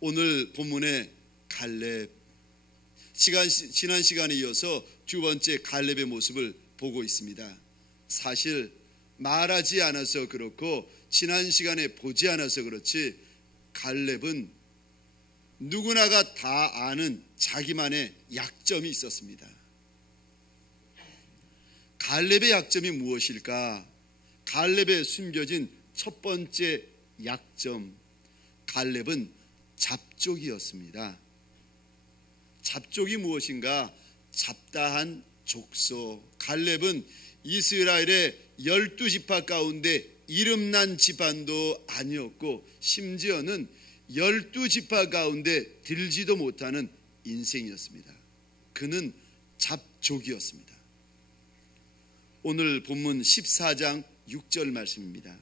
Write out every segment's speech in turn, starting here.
오늘 본문의 갈렙, 지난 시간에 이어서 두 번째 갈렙의 모습을 보고 있습니다. 사실 말하지 않아서 그렇고 지난 시간에 보지 않아서 그렇지 갈렙은 누구나가 다 아는 자기만의 약점이 있었습니다. 갈렙의 약점이 무엇일까? 갈렙에 숨겨진 첫 번째 약점, 갈렙은 잡족이었습니다. 잡족이 무엇인가? 잡다한 족속. 갈렙은 이스라엘의 12지파 가운데 이름난 집안도 아니었고 심지어는 12지파 가운데 들지도 못하는 인생이었습니다. 그는 잡족이었습니다. 오늘 본문 14장 6절 말씀입니다.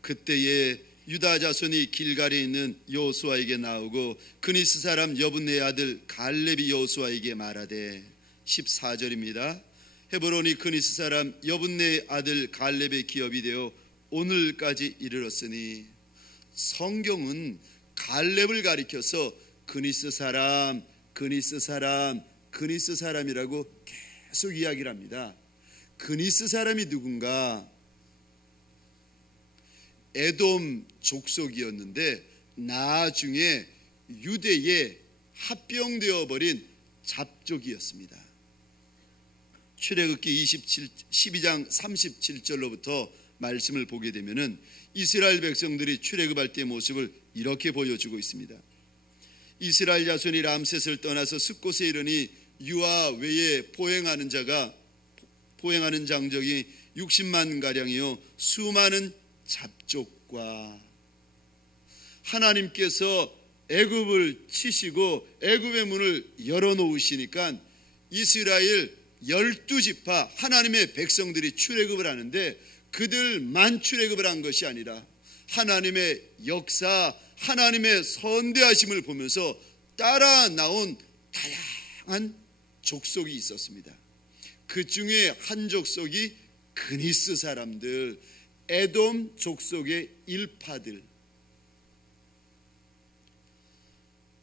그때에 유다 자손이 길갈에 있는 여호수아에게 나오고 그니스 사람 여분네 아들 갈렙이 여호수아에게 말하되 14절입니다. 헤브론이 그니스 사람 여분네 아들 갈렙의 기업이 되어 오늘까지 이르렀으니 성경은 갈렙을 가리켜서 그니스 사람, 그니스 사람, 그니스 사람이라고 계속 이야기를 합니다. 그니스 사람이 누군가? 에돔 족속이었는데 나중에 유대에 합병되어 버린 잡족이었습니다. 출애굽기 12장 37절로부터 말씀을 보게 되면은 이스라엘 백성들이 출애굽할 때의 모습을 이렇게 보여주고 있습니다. 이스라엘 자손이 람셋을 떠나서 숫곳에 이르니 유아 외에 보행하는 장적이 60만 가량이요 수많은 잡족과 하나님께서 애굽을 치시고 애굽의 문을 열어놓으시니까 이스라엘 12지파 하나님의 백성들이 출애굽을 하는데 그들만 출애굽을 한 것이 아니라 하나님의 역사, 하나님의 선대하심을 보면서 따라 나온 다양한 족속이 있었습니다. 그 중에 한 족속이 그니스 사람들, 에돔 족속의 일파들,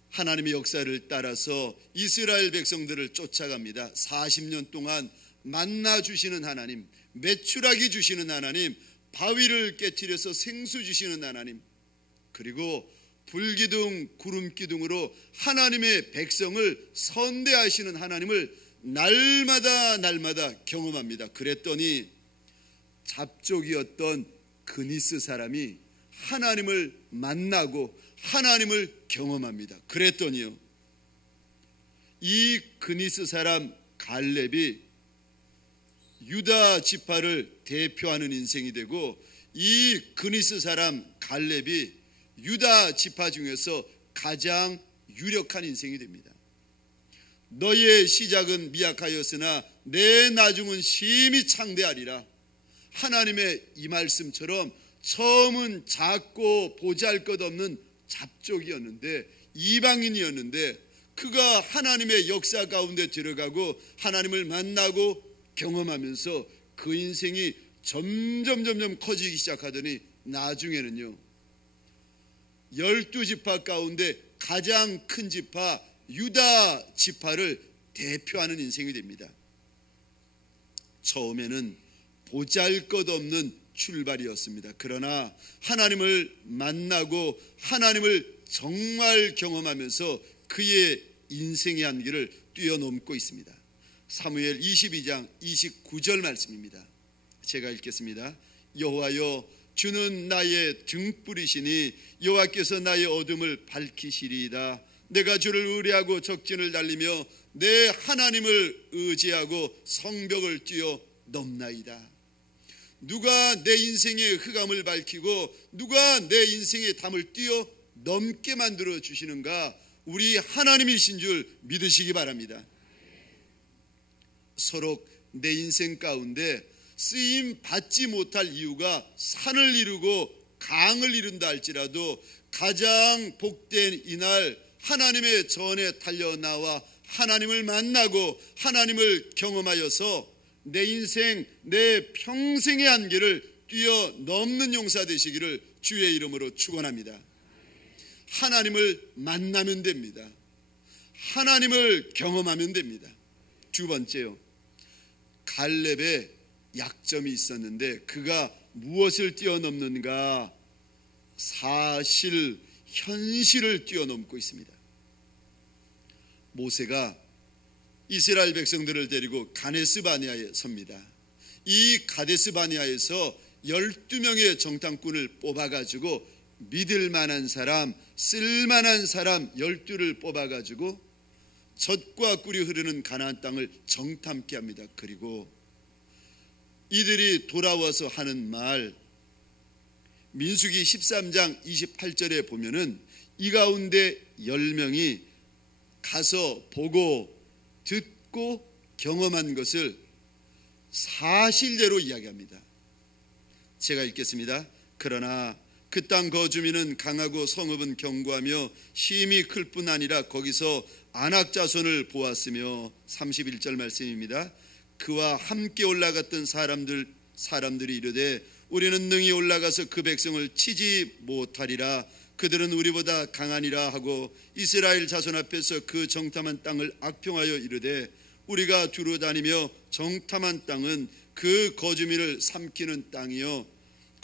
하나님의 역사를 따라서 이스라엘 백성들을 쫓아갑니다. 40년 동안 만나 주시는 하나님, 메추라기 주시는 하나님, 바위를 깨트려서 생수 주시는 하나님, 그리고 불기둥 구름기둥으로 하나님의 백성을 선대하시는 하나님을 날마다 경험합니다. 그랬더니 잡족이었던 그니스 사람이 하나님을 만나고 하나님을 경험합니다. 그랬더니요, 이 그니스 사람 갈렙이 유다 지파를 대표하는 인생이 되고 이 그니스 사람 갈렙이 유다 지파 중에서 가장 유력한 인생이 됩니다. 너의 시작은 미약하였으나 내 나중은 심히 창대하리라. 하나님의 이 말씀처럼 처음은 작고 보잘것없는 잡족이었는데 이방인이었는데 그가 하나님의 역사 가운데 들어가고 하나님을 만나고 경험하면서 그 인생이 점점 커지기 시작하더니 나중에는요 12지파 가운데 가장 큰 지파 유다 지파를 대표하는 인생이 됩니다. 처음에는 보잘것없는 출발이었습니다. 그러나 하나님을 만나고 하나님을 정말 경험하면서 그의 인생의 한계를 뛰어넘고 있습니다. 사무엘 22장 29절 말씀입니다. 제가 읽겠습니다. 여호와여, 주는 나의 등불이시니 여호와께서 나의 어둠을 밝히시리이다. 내가 주를 의뢰하고 적진을 달리며 내 하나님을 의지하고 성벽을 뛰어 넘나이다. 누가 내 인생의 흑암을 밝히고 누가 내 인생의 담을 뛰어 넘게 만들어 주시는가? 우리 하나님이신 줄 믿으시기 바랍니다. 서로 내 인생 가운데 쓰임 받지 못할 이유가 산을 이루고 강을 이룬다 할지라도 가장 복된 이날 하나님의 전에 달려나와 하나님을 만나고 하나님을 경험하여서 내 인생, 내 평생의 한계를 뛰어넘는 용사 되시기를 주의 이름으로 축원합니다. 하나님을 만나면 됩니다. 하나님을 경험하면 됩니다. 두 번째요, 갈렙의 약점이 있었는데 그가 무엇을 뛰어넘는가? 사실, 현실을 뛰어넘고 있습니다. 모세가 이스라엘 백성들을 데리고 가데스 바네아에 섭니다. 이 가데스 바네아에서 12명의 정탐꾼을 뽑아가지고 믿을 만한 사람, 쓸만한 사람 12를 뽑아가지고 젖과 꿀이 흐르는 가나안 땅을 정탐케 합니다. 그리고 이들이 돌아와서 하는 말, 민수기 13장 28절에 보면은 이 가운데 10명이 가서 보고 듣고 경험한 것을 사실대로 이야기합니다. 제가 읽겠습니다. 그러나 그 땅 거주민은 강하고 성읍은 견고하며 힘이 클 뿐 아니라 거기서 아낙 자손을 보았으며 31절 말씀입니다. 그와 함께 올라갔던 사람들이 이르되 우리는 능히 올라가서 그 백성을 치지 못하리라. 그들은 우리보다 강하니라 하고 이스라엘 자손 앞에서 그 정탐한 땅을 악평하여 이르되 우리가 두루 다니며 정탐한 땅은 그 거주민을 삼키는 땅이요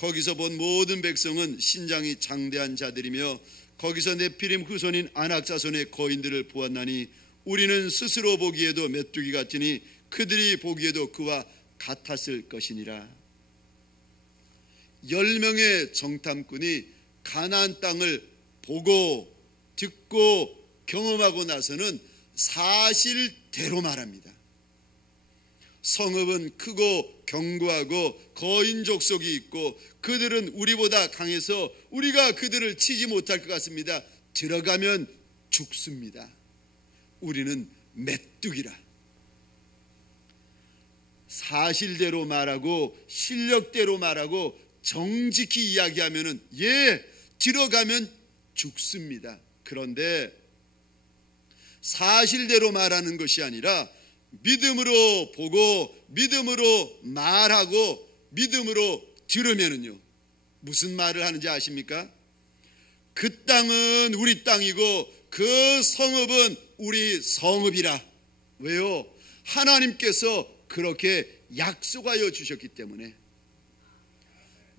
거기서 본 모든 백성은 신장이 장대한 자들이며 거기서 네피림 후손인 아낙 자손의 거인들을 보았나니 우리는 스스로 보기에도 메뚜기 같으니 그들이 보기에도 그와 같았을 것이니라. 10명의 정탐꾼이 가나안 땅을 보고 듣고 경험하고 나서는 사실대로 말합니다. 성읍은 크고 견고하고 거인 족속이 있고 그들은 우리보다 강해서 우리가 그들을 치지 못할 것 같습니다. 들어가면 죽습니다. 우리는 메뚜기라. 사실대로 말하고 실력대로 말하고 정직히 이야기하면은 들어가면 죽습니다. 그런데 사실대로 말하는 것이 아니라 믿음으로 보고 믿음으로 말하고 믿음으로 들으면은요 무슨 말을 하는지 아십니까? 그 땅은 우리 땅이고 그 성읍은 우리 성읍이라. 왜요? 하나님께서 그렇게 약속하여 주셨기 때문에.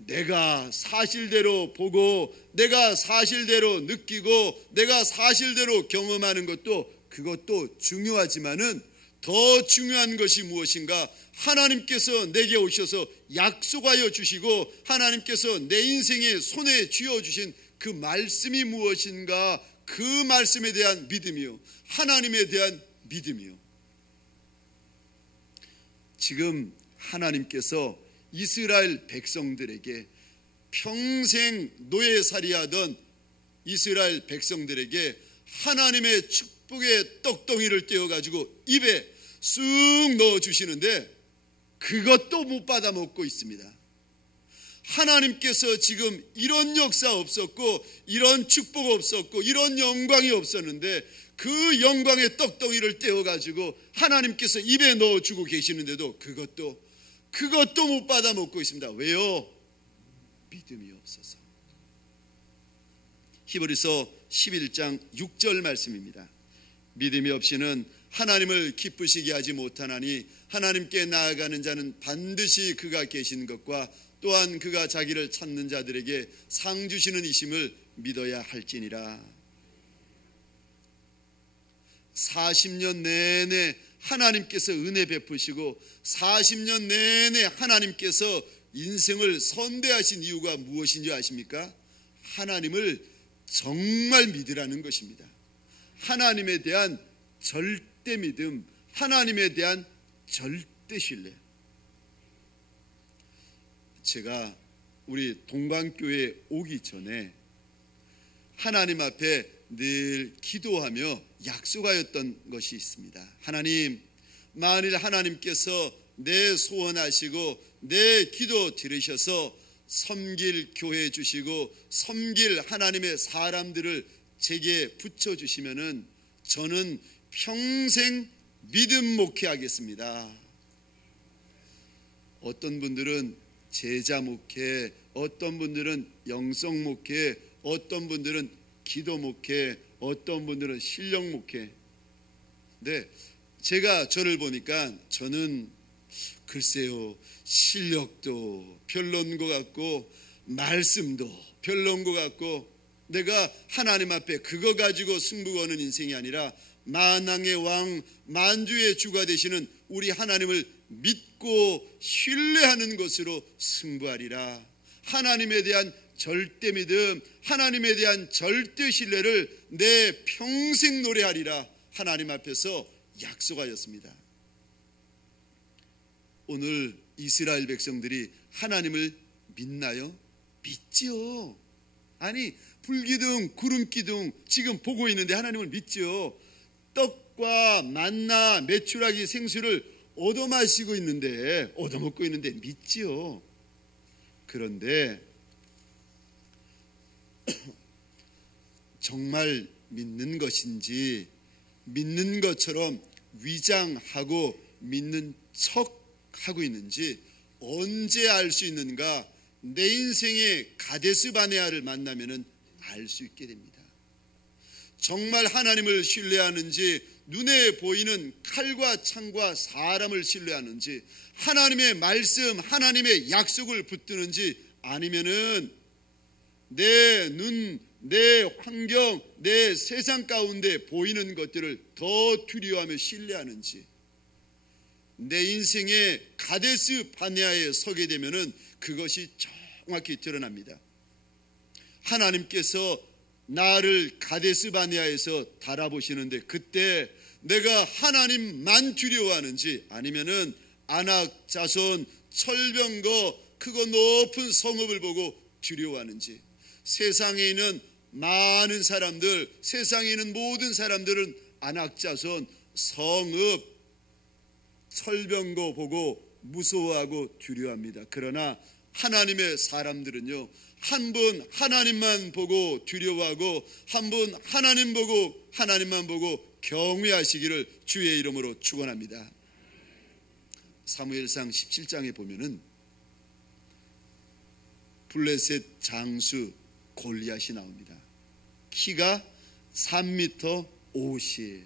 내가 사실대로 보고 내가 사실대로 느끼고 내가 사실대로 경험하는 그것도 중요하지만은 더 중요한 것이 무엇인가? 하나님께서 내게 오셔서 약속하여 주시고 하나님께서 내 인생에 손에 쥐어주신 그 말씀이 무엇인가? 그 말씀에 대한 믿음이요, 하나님에 대한 믿음이요. 지금 하나님께서 이스라엘 백성들에게 평생 노예살이하던 이스라엘 백성들에게 하나님의 축복의 떡덩이를 떼어가지고 입에 쑥 넣어주시는데 그것도 못 받아 먹고 있습니다. 하나님께서 지금 이런 역사 없었고 이런 축복 없었고 이런 영광이 없었는데 그 영광의 떡덩이를 떼어가지고 하나님께서 입에 넣어주고 계시는데도 그것도 못 받아 먹고 있습니다. 왜요? 믿음이 없어서. 히브리서 11장 6절 말씀입니다. 믿음이 없이는 하나님을 기쁘시게 하지 못하나니 하나님께 나아가는 자는 반드시 그가 계신 것과 또한 그가 자기를 찾는 자들에게 상 주시는 이심을 믿어야 할지니라. 40년 내내 하나님께서 은혜 베푸시고 40년 내내 하나님께서 인생을 선대하신 이유가 무엇인지 아십니까? 하나님을 정말 믿으라는 것입니다. 하나님에 대한 절대 믿음, 하나님에 대한 절대 신뢰. 제가 우리 동방교회에 오기 전에 하나님 앞에 늘 기도하며 약속하였던 것이 있습니다. 하나님, 만일 하나님께서 내 소원하시고 내 기도 들으셔서 섬길 교회 주시고 섬길 하나님의 사람들을 제게 붙여주시면은 저는 평생 믿음 목회하겠습니다. 어떤 분들은 제자 목회, 어떤 분들은 영성 목회, 어떤 분들은 기도 목회, 어떤 분들은 실력 목회. 근데 제가 저를 보니까 저는 글쎄요, 실력도 별론 것 같고 말씀도 별론 것 같고, 내가 하나님 앞에 그거 가지고 승부 거는 인생이 아니라 만왕의 왕, 만주의 주가 되시는 우리 하나님을 믿고 신뢰하는 것으로 승부하리라. 하나님에 대한 절대 믿음, 하나님에 대한 절대 신뢰를 내 평생 노래하리라 하나님 앞에서 약속하였습니다. 오늘 이스라엘 백성들이 하나님을 믿나요? 믿지요. 아니, 불기둥, 구름기둥 지금 보고 있는데 하나님을 믿지요. 떡과 만나, 메추라기, 생수를 얻어마시고 있는데, 얻어먹고 있는데 믿지요. 그런데 정말 믿는 것인지, 믿는 것처럼 위장하고 믿는 척하고 있는지 언제 알 수 있는가? 내 인생의 가데스 바네아를 만나면 알 수 있게 됩니다. 정말 하나님을 신뢰하는지, 눈에 보이는 칼과 창과 사람을 신뢰하는지, 하나님의 말씀, 하나님의 약속을 붙드는지, 아니면은 내 눈, 내 환경, 내 세상 가운데 보이는 것들을 더 두려워하며 신뢰하는지, 내 인생의 가데스 바네아에 서게 되면은 그것이 정확히 드러납니다. 하나님께서 나를 가데스 바네아에서 달아보시는데, 그때 내가 하나님만 두려워하는지, 아니면은 아낙, 자손, 철병거, 크고 높은 성읍을 보고 두려워하는지. 세상에 있는 많은 사람들, 세상에 있는 모든 사람들은 아낙, 자손, 성읍, 철병거 보고 무서워하고 두려워합니다. 그러나 하나님의 사람들은요, 한 분 하나님만 보고 두려워하고, 한 분 하나님 보고 하나님만 보고 경외하시기를 주의 이름으로 축원합니다. 사무엘상 17장에 보면은 블레셋 장수 골리앗이 나옵니다. 키가 3m 50,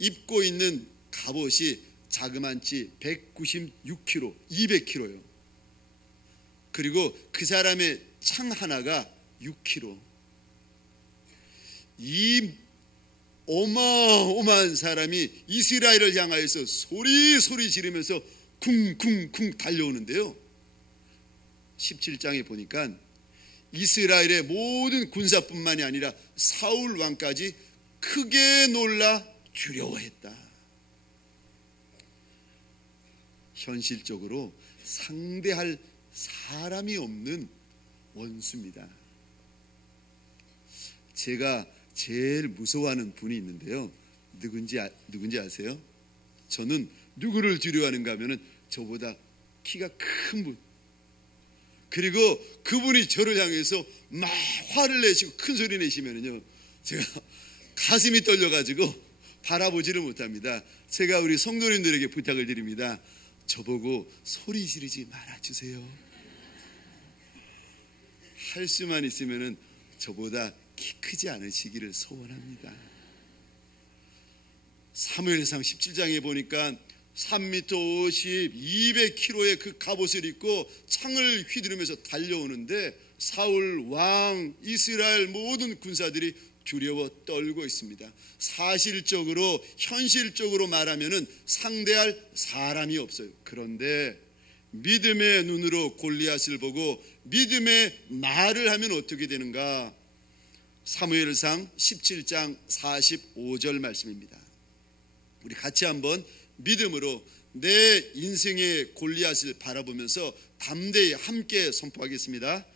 입고 있는 갑옷이 자그만치 196kg, 200kg요. 그리고 그 사람의 창 하나가 6kg. 이 어마어마한 사람이 이스라엘을 향하여서 소리 지르면서 쿵쿵쿵 달려오는데요, 17장에 보니까 이스라엘의 모든 군사뿐만이 아니라 사울 왕까지 크게 놀라 두려워했다. 현실적으로 상대할 사람이 없는 원수입니다. 제가 제일 무서워하는 분이 있는데요, 누군지 아세요? 저는 누구를 두려워하는가 하면은 저보다 키가 큰 분, 그리고 그분이 저를 향해서 막 화를 내시고 큰 소리 내시면은요, 제가 가슴이 떨려가지고 바라보지를 못합니다. 제가 우리 성도님들에게 부탁을 드립니다. 저보고 소리 지르지 말아주세요. 할 수만 있으면은 저보다 키 크지 않으시기를 소원합니다. 사무엘상 17장에 보니까 3m 50, 200kg의 그 갑옷을 입고 창을 휘두르면서 달려오는데, 사울 왕, 이스라엘 모든 군사들이 두려워 떨고 있습니다. 사실적으로, 현실적으로 말하면은 상대할 사람이 없어요. 그런데 믿음의 눈으로 골리앗을 보고 믿음의 말을 하면 어떻게 되는가? 사무엘상 17장 45절 말씀입니다. 우리 같이 한번 믿음으로 내 인생의 골리앗을 바라보면서 담대히 함께 선포하겠습니다.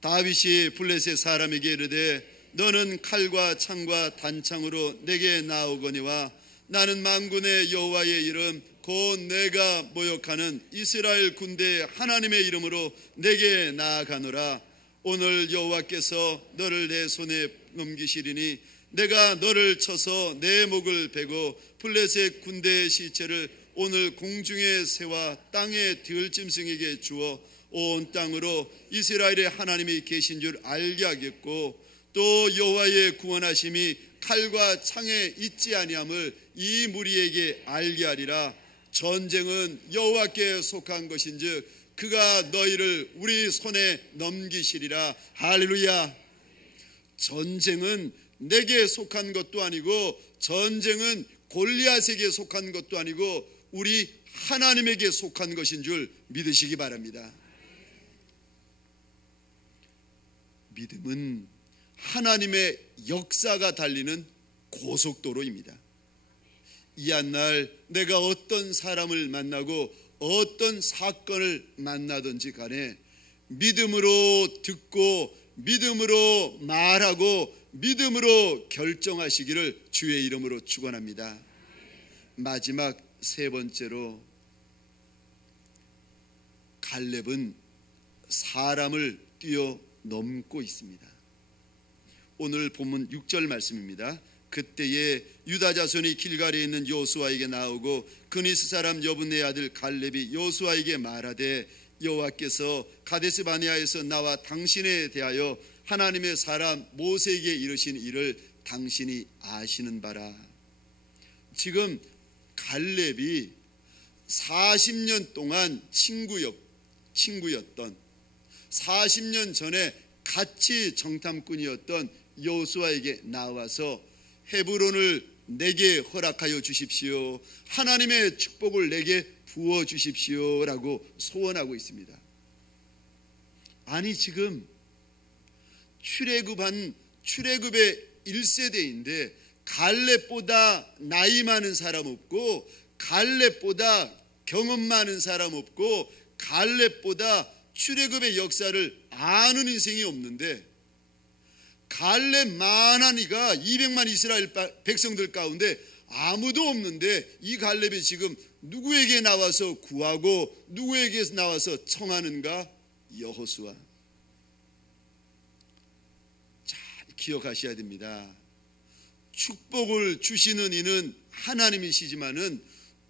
다윗이 블레셋 사람에게 이르되 너는 칼과 창과 단창으로 내게 나오거니와 나는 만군의 여호와의 이름 곧 내가 모욕하는 이스라엘 군대 하나님의 이름으로 내게 나아가노라. 오늘 여호와께서 너를 내 손에 넘기시리니 내가 너를 쳐서 내 목을 베고 블레셋 군대의 시체를 오늘 공중의 새와 땅의 들짐승에게 주어 온 땅으로 이스라엘의 하나님이 계신 줄 알게 하겠고, 또 여호와의 구원하심이 칼과 창에 있지 아니함을 이 무리에게 알게 하리라. 전쟁은 여호와께 속한 것인즉 그가 너희를 우리 손에 넘기시리라. 할렐루야. 전쟁은 내게 속한 것도 아니고, 전쟁은 골리앗에게 속한 것도 아니고 우리 하나님에게 속한 것인 줄 믿으시기 바랍니다. 믿음은 하나님의 역사가 달리는 고속도로입니다. 이 한 날 내가 어떤 사람을 만나고 어떤 사건을 만나든지 간에 믿음으로 듣고 믿음으로 말하고 믿음으로 결정하시기를 주의 이름으로 축원합니다. 마지막 세 번째로, 갈렙은 사람을 뛰어넘고 있습니다. 오늘 본문 6절 말씀입니다. 그때에 유다 자손이 길갈에 있는 여호수아에게 나오고 그니스 사람 여분의 아들 갈렙이 여호수아에게 말하되 여호와께서 가데스 바네아에서 나와 당신에 대하여 하나님의 사람 모세에게 이르신 일을 당신이 아시는 바라. 지금 갈렙이 40년 동안 친구였던, 40년 전에 같이 정탐꾼이었던 여호수아에게 나와서 헤브론을 내게 허락하여 주십시오, 하나님의 축복을 내게 부어 주십시오 라고 소원하고 있습니다. 아니, 지금 출애굽의 1세대인데 갈렙보다 나이 많은 사람 없고, 갈렙보다 경험 많은 사람 없고, 갈렙보다 출애굽의 역사를 아는 인생이 없는데, 갈렙만한 이가 200만 이스라엘 백성들 가운데 아무도 없는데 이 갈렙이 지금 누구에게 나와서 구하고 누구에게 나와서 청하는가? 여호수아. 자, 기억하셔야 됩니다. 축복을 주시는 이는 하나님이시지만은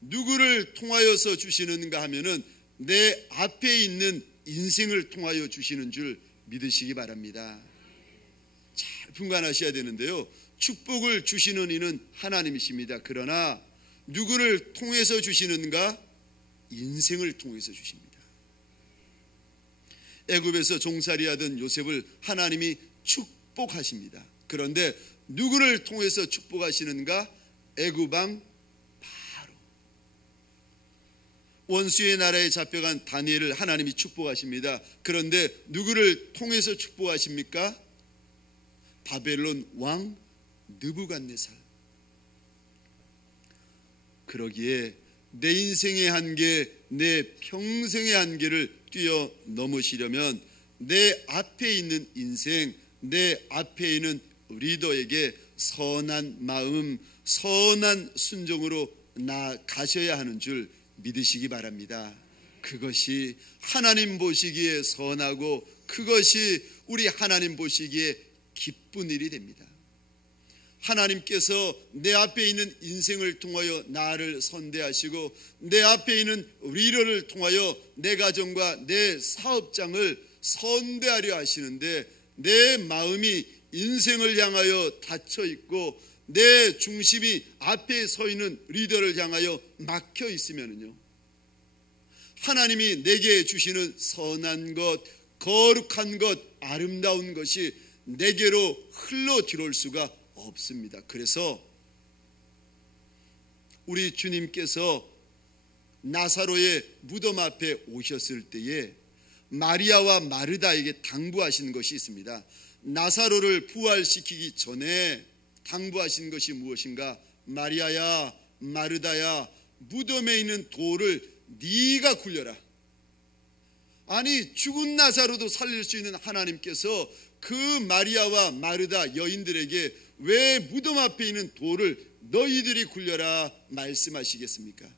누구를 통하여서 주시는가 하면은 내 앞에 있는 인생을 통하여 주시는 줄 믿으시기 바랍니다. 잘 분간하셔야 되는데요, 축복을 주시는 이는 하나님이십니다. 그러나 누구를 통해서 주시는가? 인생을 통해서 주십니다. 애굽에서 종살이하던 요셉을 하나님이 축복하십니다. 그런데 누구를 통해서 축복하시는가? 애굽 왕 바로. 원수의 나라에 잡혀간 다니엘을 하나님이 축복하십니다. 그런데 누구를 통해서 축복하십니까? 바벨론 왕 느부갓네살. 그러기에 내 인생의 한계, 내 평생의 한계를 뛰어넘으시려면 내 앞에 있는 인생, 내 앞에 있는 리더에게 선한 마음, 선한 순종으로 나아가셔야 하는 줄 믿으시기 바랍니다. 그것이 하나님 보시기에 선하고 그것이 우리 하나님 보시기에 기쁜 일이 됩니다. 하나님께서 내 앞에 있는 인생을 통하여 나를 선대하시고 내 앞에 있는 리더를 통하여 내 가정과 내 사업장을 선대하려 하시는데, 내 마음이 인생을 향하여 닫혀 있고 내 중심이 앞에 서 있는 리더를 향하여 막혀 있으면요, 하나님이 내게 주시는 선한 것, 거룩한 것, 아름다운 것이 내게로 흘러 들어올 수가 없습니다. 그래서 우리 주님께서 나사로의 무덤 앞에 오셨을 때에 마리아와 마르다에게 당부하신 것이 있습니다. 나사로를 부활시키기 전에 당부하신 것이 무엇인가? 마리아야, 마르다야, 무덤에 있는 돌을 네가 굴려라. 아니, 죽은 나사로도 살릴 수 있는 하나님께서 그 마리아와 마르다 여인들에게 왜 무덤 앞에 있는 돌을 너희들이 굴려라 말씀하시겠습니까?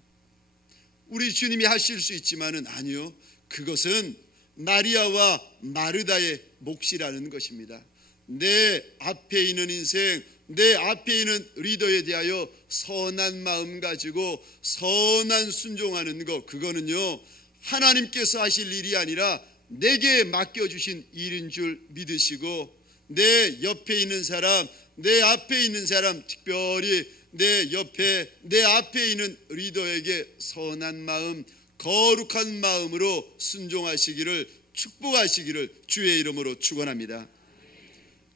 우리 주님이 하실 수 있지만은 아니요, 그것은 마리아와 마르다의 몫이라는 것입니다. 내 앞에 있는 인생, 내 앞에 있는 리더에 대하여 선한 마음 가지고 선한 순종하는 것, 그거는요 하나님께서 하실 일이 아니라 내게 맡겨주신 일인 줄 믿으시고 내 옆에 있는 사람, 내 앞에 있는 사람, 특별히 내 옆에, 내 앞에 있는 리더에게 선한 마음, 거룩한 마음으로 순종하시기를, 축복하시기를 주의 이름으로 축원합니다.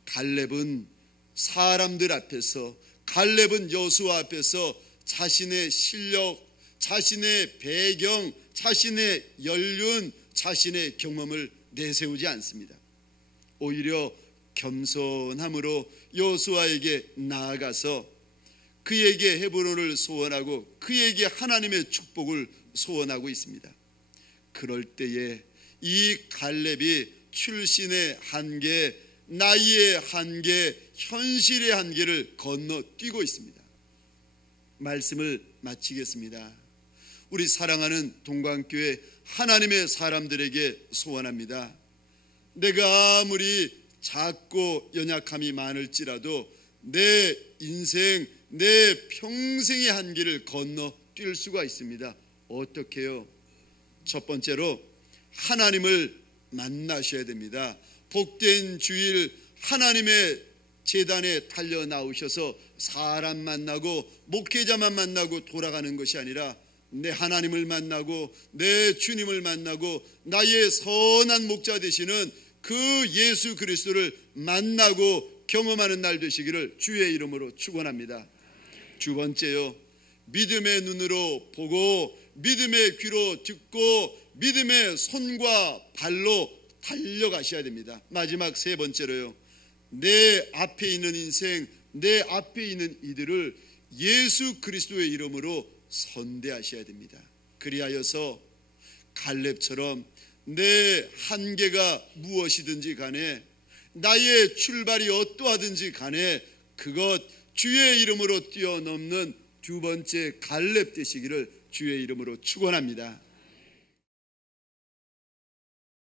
갈렙은 사람들 앞에서, 갈렙은 여호수아 앞에서 자신의 실력, 자신의 배경, 자신의 연륜, 자신의 경험을 내세우지 않습니다. 오히려 겸손함으로 여호수아에게 나아가서 그에게 헤브론을 소원하고 그에게 하나님의 축복을 소원하고 있습니다. 그럴 때에 이 갈렙이 출신의 한계, 나이의 한계, 현실의 한계를 건너뛰고 있습니다. 말씀을 마치겠습니다. 우리 사랑하는 동광교회 하나님의 사람들에게 소원합니다. 내가 아무리 작고 연약함이 많을지라도 내 인생, 내 평생의 한계를 건너뛸 수가 있습니다. 어떻게요? 첫 번째로 하나님을 만나셔야 됩니다. 복된 주일 하나님의 제단에 달려 나오셔서 사람 만나고 목회자만 만나고 돌아가는 것이 아니라 내 하나님을 만나고 내 주님을 만나고 나의 선한 목자 되시는 그 예수 그리스도를 만나고 경험하는 날 되시기를 주의 이름으로 축원합니다. 두 번째요, 믿음의 눈으로 보고 믿음의 귀로 듣고 믿음의 손과 발로 달려가셔야 됩니다. 마지막 세 번째로요, 내 앞에 있는 인생, 내 앞에 있는 이들을 예수 그리스도의 이름으로 선대하셔야 됩니다. 그리하여서 갈렙처럼 내 한계가 무엇이든지 간에, 나의 출발이 어떠하든지 간에 그것 주의 이름으로 뛰어넘는 두 번째 갈렙 되시기를 주의 이름으로 축원합니다.